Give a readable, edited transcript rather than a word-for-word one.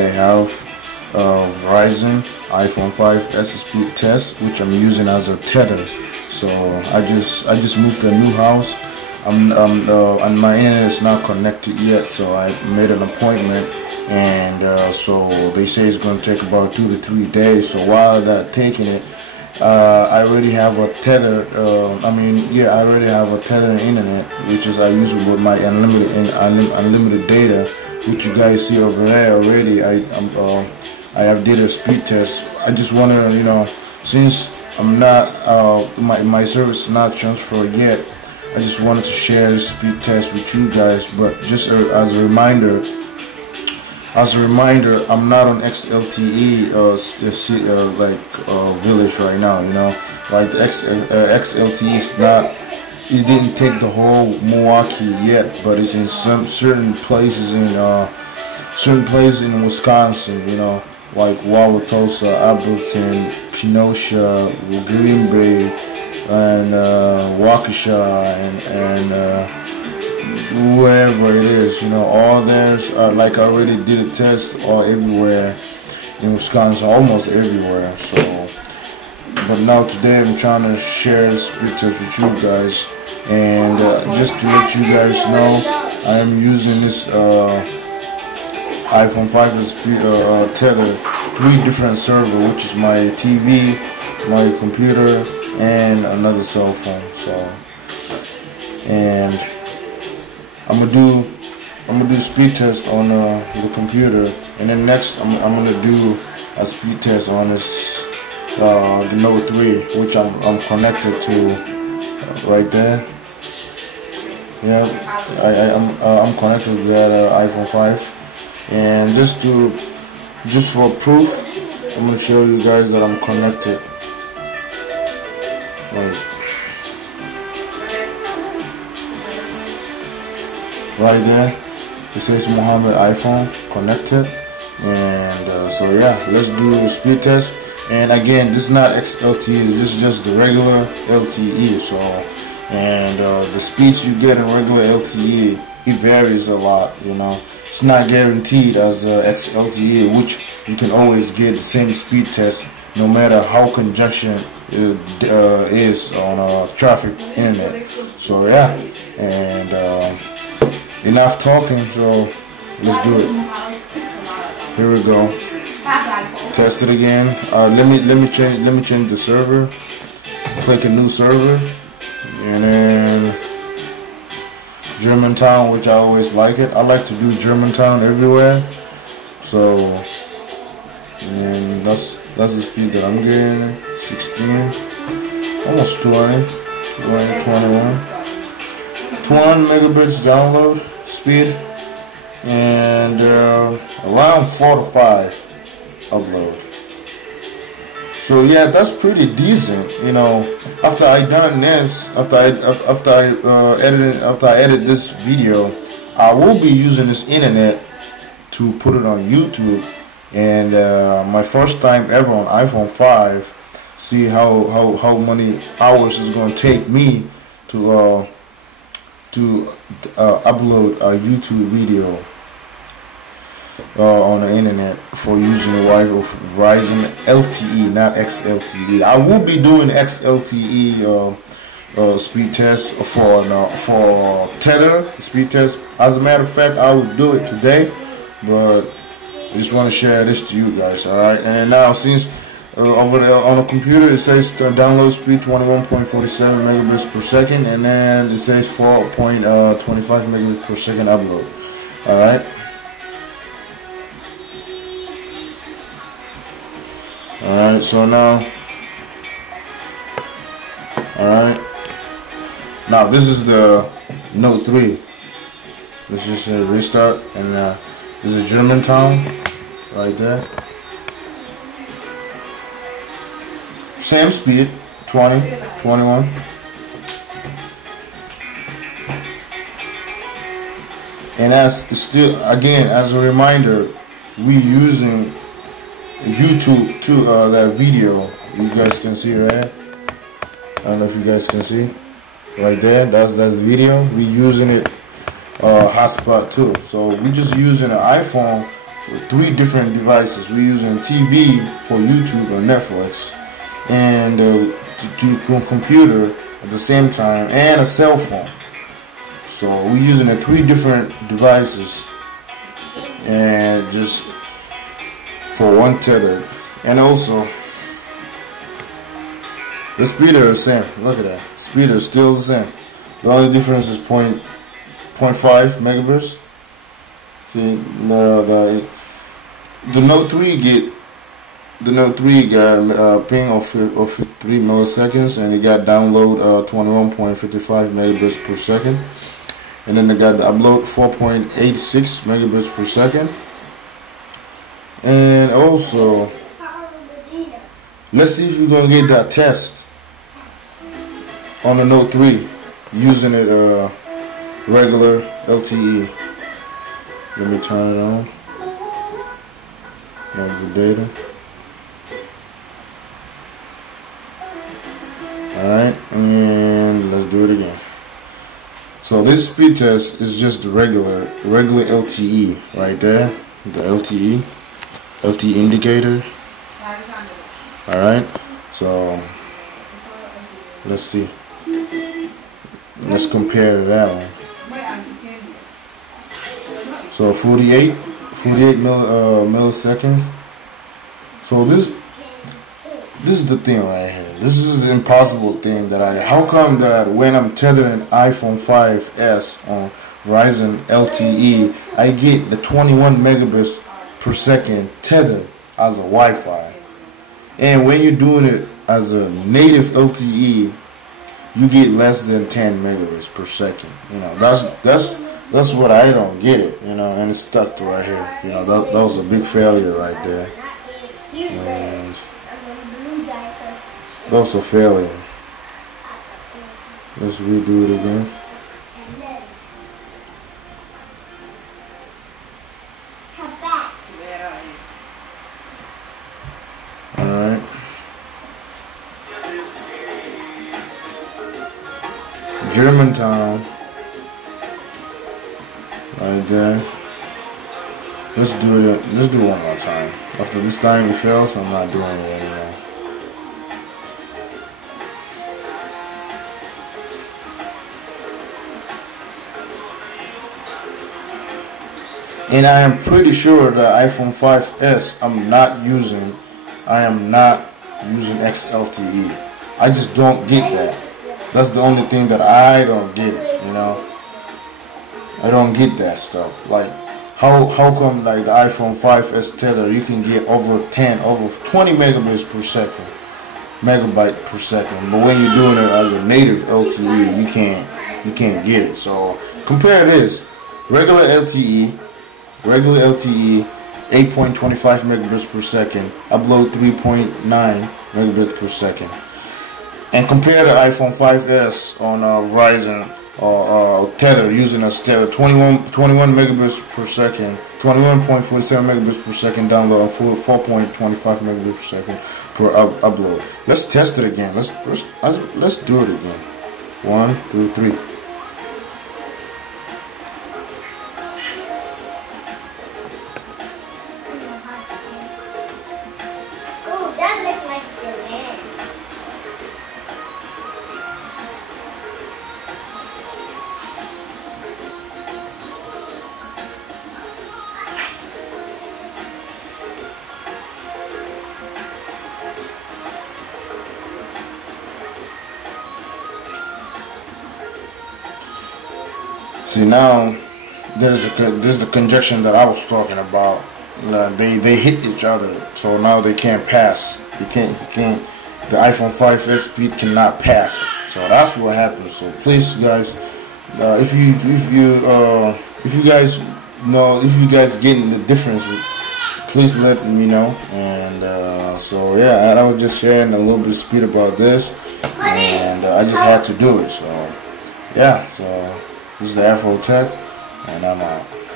I have Verizon iPhone 5 speed test, which I'm using as a tether. So I just moved to a new house. And my internet is not connected yet, so I made an appointment, and so they say it's going to take about 2 to 3 days. So while that taking it, I already have a tether. I already have a tether internet, which is I use it with my unlimited data, which you guys see over there already. I have did a speed test. I just want to, since I'm not my service is not transferred yet, I just wanted to share this speed test with you guys. But just as a reminder, I'm not on XLTE village right now. Like the XLTE is not. It didn't take the whole Milwaukee yet, but it's in some certain places in Wisconsin. Like Wauwatosa, Appleton, Kenosha, Green Bay, and Waukesha, and whoever it is, all there's like I already did a test all everywhere in Wisconsin, almost everywhere. So, but now today I'm trying to share this speed test with you guys, and just to let you guys know, I am using this iPhone 5 speed tether, 3 different servers, which is my TV, my computer, and another cell phone. So, and I'm gonna do speed test on the computer, and then next I'm gonna do a speed test on this the Note 3, which I'm connected to right there. Yeah, I'm connected to that iPhone 5, and just for proof, I'm gonna show you guys that I'm connected. Right there, it says Mohammed iPhone connected, and so yeah, let's do a speed test. And again, this is not XLTE, this is just the regular LTE. So, and the speeds you get in regular LTE, it varies a lot. It's not guaranteed as the XLTE, which you can always get the same speed test no matter how congestion it is on traffic internet. So yeah, and enough talking, so let's do it. Here we go. Test it again. Let me change the server. Click a new server, and then Germantown, which I always like it. I like to do Germantown everywhere. So, and that's the speed that I'm getting. 16, almost 20, 21 megabits download speed, and around 4 to 5 upload. So yeah, that's pretty decent. After I done this, after I edit this video, I will be using this internet to put it on YouTube, and my first time ever on iPhone 5. See how many hours it's going to take me to upload a YouTube video on the internet for using the Verizon LTE, not XLTE. I will be doing XLTE speed test for tether speed test. As a matter of fact, I will do it today, but I just want to share this to you guys. All right, and now since over there on the computer it says download speed 21.47 megabits per second, and then it says 4.25 megabits per second upload. Alright. Alright, so now now this is the Note 3. Let's just restart, and this is Germantown right there. Same speed, 20, 21. And as still, again, as a reminder, we using YouTube to that video. You guys can see right. I don't know if you guys can see right there. That's that video. We using it hotspot too. So we just using an iPhone three different devices. We're using TV for YouTube or Netflix, and to a computer at the same time, and a cell phone. So we're using the three different devices, and just for one tether. And also the speeder is the same. Look at that. Speeder is still the same. The only difference is 0.5 megabits. See, the Note 3 got a ping of 53 milliseconds, and it got download 21.55 megabits per second, and then they got the upload 4.86 megabits per second. And also, let's see if we're gonna get that test on the Note 3 using it regular LTE. Let me turn it on. There's the data. Alright, and let's do it again. So this speed test is just the regular LTE right there. The LTE indicator. Alright, so let's see. Let's compare to that one. So 48 millisecond. So this is the thing right here. This is the impossible thing that how come that when I'm tethering iPhone 5s on Verizon LTE, I get the 21 megabits per second tethered as a Wi-Fi, and when you're doing it as a native LTE, you get less than 10 megabits per second. You know, that's what I don't get it. You know, and it's stuck to right here. You know, that was a big failure right there. And that was a failure. Let's redo it again. Alright. Germantown. Right there. Let's do it. Let's do it one more time. After this time it fails, I'm not doing it anymore. And I am pretty sure that iPhone 5s I am not using XLTE. I just don't get that. That's the only thing that I don't get, you know. I don't get that stuff. Like how come like the iPhone 5s tether you can get over 20 megabyte per second, but when you're doing it as a native LTE, you can't get it. So compare this regular LTE, 8.25 megabits per second, upload 3.9 megabits per second, and compare the iPhone 5s on Verizon or Tether using a tether 21 megabits per second, 21.47 megabits per second download, and 4.25 megabits per second per upload. Let's test it again. Let's do it again. 1, 2, 3. See, now there's the conjunction that I was talking about. They hit each other, so now they can't pass. The iPhone 5s speed cannot pass it. So that's what happens. So please, guys, if you guys getting the difference, please let me know. And so yeah, I was just sharing a little bit of speed about this, and I just had to do it. So yeah, so this is the Afro Tech, and I'm out.